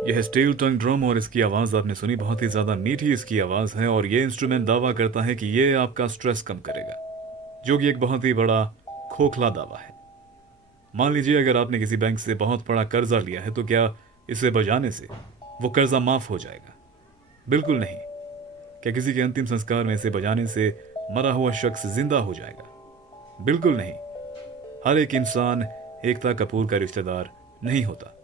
यह स्टील टंग ड्रम और इसकी आवाज़ आपने सुनी, बहुत ही ज़्यादा मीठी इसकी आवाज़ है और ये इंस्ट्रूमेंट दावा करता है कि ये आपका स्ट्रेस कम करेगा, जो कि एक बहुत ही बड़ा खोखला दावा है। मान लीजिए अगर आपने किसी बैंक से बहुत बड़ा कर्जा लिया है तो क्या इसे बजाने से वो कर्जा माफ़ हो जाएगा? बिल्कुल नहीं। क्या किसी के अंतिम संस्कार में इसे बजाने से मरा हुआ शख्स जिंदा हो जाएगा? बिल्कुल नहीं। हर एक इंसान एकता कपूर का रिश्तेदार नहीं होता।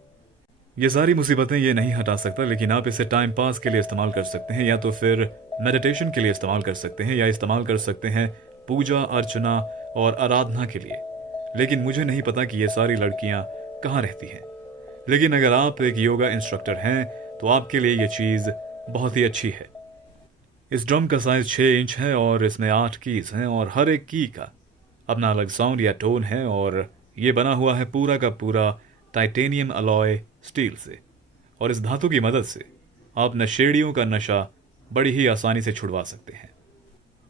ये सारी मुसीबतें ये नहीं हटा सकता, लेकिन आप इसे टाइम पास के लिए इस्तेमाल कर सकते हैं, या तो फिर मेडिटेशन के लिए इस्तेमाल कर सकते हैं, या इस्तेमाल कर सकते हैं पूजा अर्चना और आराधना के लिए। लेकिन मुझे नहीं पता कि ये सारी लड़कियां कहाँ रहती हैं। लेकिन अगर आप एक योगा इंस्ट्रक्टर हैं तो आपके लिए ये चीज़ बहुत ही अच्छी है। इस ड्रम का साइज 6 इंच है और इसमें 8 कीज हैं और हर एक की का अपना अलग साउंड या टोन है, और ये बना हुआ है पूरा का पूरा टाइटेनियम अलॉय स्टील से। और इस धातु की मदद से आप नशेड़ियों का नशा बड़ी ही आसानी से छुड़वा सकते हैं।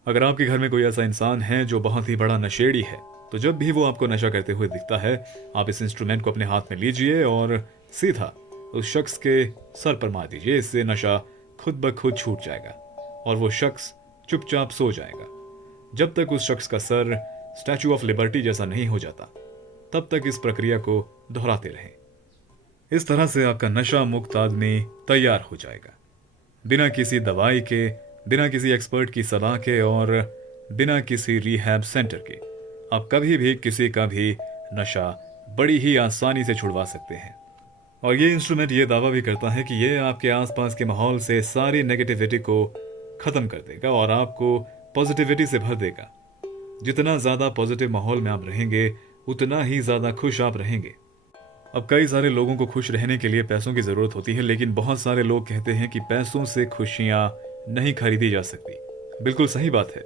अगर आपके घर में कोई ऐसा इंसान है जो बहुत ही बड़ा नशेड़ी है, तो जब भी वो आपको नशा करते हुए दिखता है, आप इस इंस्ट्रूमेंट को अपने हाथ में लीजिए और सीधा उस शख्स के सर पर मार दीजिए। इससे नशा खुद ब खुद छूट जाएगा और वो शख्स चुपचाप सो जाएगा। जब तक उस शख्स का सर स्टैचू ऑफ लिबर्टी जैसा नहीं हो जाता, तब तक इस प्रक्रिया को दोहराते रहें। इस तरह से आपका नशा मुक्त आदमी तैयार हो जाएगा, बिना किसी दवाई के, बिना किसी एक्सपर्ट की सलाह के और बिना किसी रिहैब सेंटर के। आप कभी भी किसी का भी नशा बड़ी ही आसानी से छुड़वा सकते हैं। और ये इंस्ट्रूमेंट ये दावा भी करता है कि ये आपके आसपास के माहौल से सारी नेगेटिविटी को ख़त्म कर देगा और आपको पॉजिटिविटी से भर देगा। जितना ज़्यादा पॉजिटिव माहौल में आप रहेंगे, उतना ही ज़्यादा खुश आप रहेंगे। अब कई सारे लोगों को खुश रहने के लिए पैसों की ज़रूरत होती है, लेकिन बहुत सारे लोग कहते हैं कि पैसों से खुशियाँ नहीं खरीदी जा सकती। बिल्कुल सही बात है,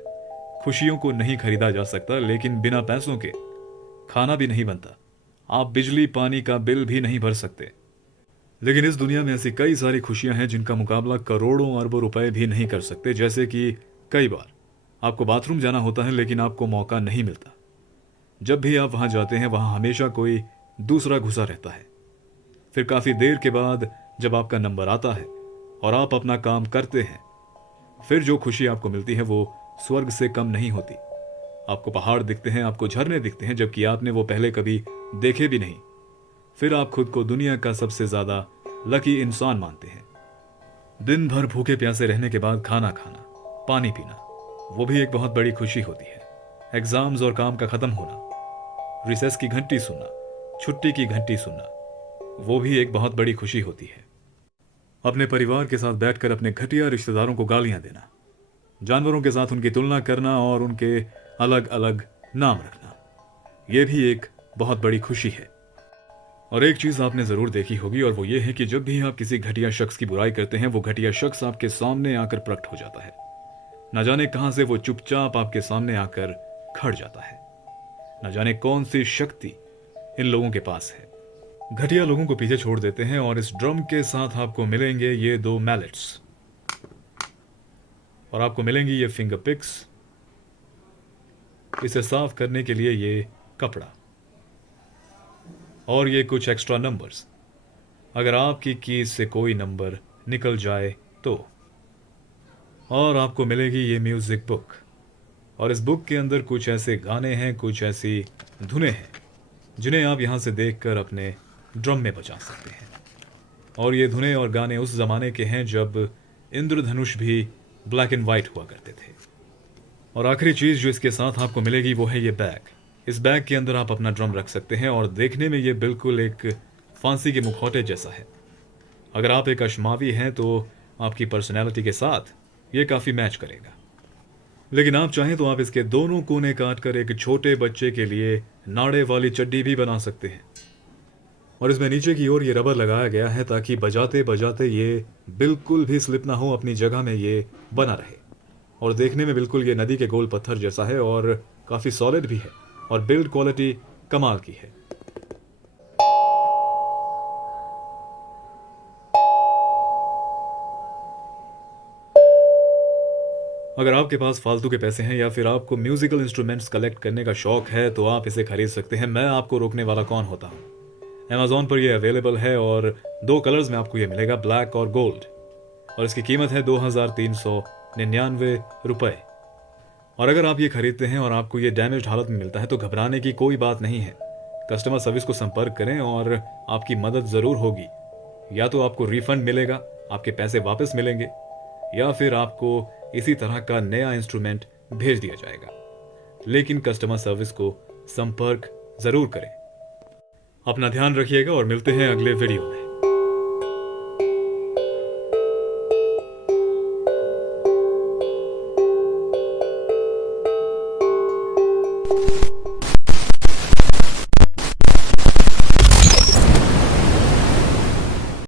खुशियों को नहीं खरीदा जा सकता, लेकिन बिना पैसों के खाना भी नहीं बनता। आप बिजली पानी का बिल भी नहीं भर सकते। लेकिन इस दुनिया में ऐसी कई सारी खुशियां हैं जिनका मुकाबला करोड़ों अरबों रुपए भी नहीं कर सकते। जैसे कि कई बार आपको बाथरूम जाना होता है लेकिन आपको मौका नहीं मिलता। जब भी आप वहां जाते हैं वहां हमेशा कोई दूसरा घुसा रहता है। फिर काफ़ी देर के बाद जब आपका नंबर आता है और आप अपना काम करते हैं, फिर जो खुशी आपको मिलती है वो स्वर्ग से कम नहीं होती। आपको पहाड़ दिखते हैं, आपको झरने दिखते हैं, जबकि आपने वो पहले कभी देखे भी नहीं। फिर आप खुद को दुनिया का सबसे ज्यादा लकी इंसान मानते हैं। दिन भर भूखे प्यासे रहने के बाद खाना खाना, पानी पीना, वो भी एक बहुत बड़ी खुशी होती है। एग्जाम्स और काम का खत्म होना, रिसेस की घंटी सुनना, छुट्टी की घंटी सुनना, वो भी एक बहुत बड़ी खुशी होती है। अपने परिवार के साथ बैठकर अपने घटिया रिश्तेदारों को गालियां देना, जानवरों के साथ उनकी तुलना करना और उनके अलग अलग नाम रखना, यह भी एक बहुत बड़ी खुशी है। और एक चीज आपने जरूर देखी होगी, और वो ये है कि जब भी आप किसी घटिया शख्स की बुराई करते हैं, वो घटिया शख्स आपके सामने आकर प्रकट हो जाता है। न जाने कहां से वो चुपचाप आपके सामने आकर खड़ जाता है। न जाने कौन सी शक्ति इन लोगों के पास है। घटिया लोगों को पीछे छोड़ देते हैं। और इस ड्रम के साथ आपको मिलेंगे ये 2 मैलेट्स, और आपको मिलेंगी ये फिंगर पिक्स, इसे साफ करने के लिए ये कपड़ा, और ये कुछ एक्स्ट्रा नंबर्स। अगर आपकी कीज से कोई नंबर निकल जाए तो। और आपको मिलेगी ये म्यूजिक बुक, और इस बुक के अंदर कुछ ऐसे गाने हैं, कुछ ऐसी धुनें हैं जिन्हें आप यहां से देखकर अपने ड्रम में बजा सकते हैं। और ये धुनें और गाने उस जमाने के हैं जब इंद्रधनुष भी ब्लैक एंड वाइट हुआ करते थे। और आखिरी चीज जो इसके साथ आपको मिलेगी वो है ये बैग। इस बैग के अंदर आप अपना ड्रम रख सकते हैं, और देखने में ये बिल्कुल एक फांसी के मुखौटे जैसा है। अगर आप एक अशमावी हैं तो आपकी पर्सनैलिटी के साथ ये काफ़ी मैच करेगा। लेकिन आप चाहें तो आप इसके दोनों कोने काट कर एक छोटे बच्चे के लिए नाड़े वाली चड्डी भी बना सकते हैं। और इसमें नीचे की ओर ये रबर लगाया गया है ताकि बजाते बजाते ये बिल्कुल भी स्लिप ना हो, अपनी जगह में ये बना रहे। और देखने में बिल्कुल ये नदी के गोल पत्थर जैसा है, और काफ़ी सॉलिड भी है, और बिल्ड क्वालिटी कमाल की है। अगर आपके पास फालतू के पैसे हैं या फिर आपको म्यूजिकल इंस्ट्रूमेंट्स कलेक्ट करने का शौक है तो आप इसे खरीद सकते हैं। मैं आपको रोकने वाला कौन होता हूँ? अमेजोन पर ये अवेलेबल है और 2 कलर्स में आपको ये मिलेगा, ब्लैक और गोल्ड, और इसकी कीमत है 2399 रुपए। और अगर आप ये खरीदते हैं और आपको ये डैमेज्ड हालत में मिलता है तो घबराने की कोई बात नहीं है। कस्टमर सर्विस को संपर्क करें और आपकी मदद जरूर होगी। या तो आपको रिफंड मिलेगा, आपके पैसे वापस मिलेंगे, या फिर आपको इसी तरह का नया इंस्ट्रूमेंट भेज दिया जाएगा। लेकिन कस्टमर सर्विस को संपर्क जरूर करें। अपना ध्यान रखिएगा और मिलते हैं अगले वीडियो में।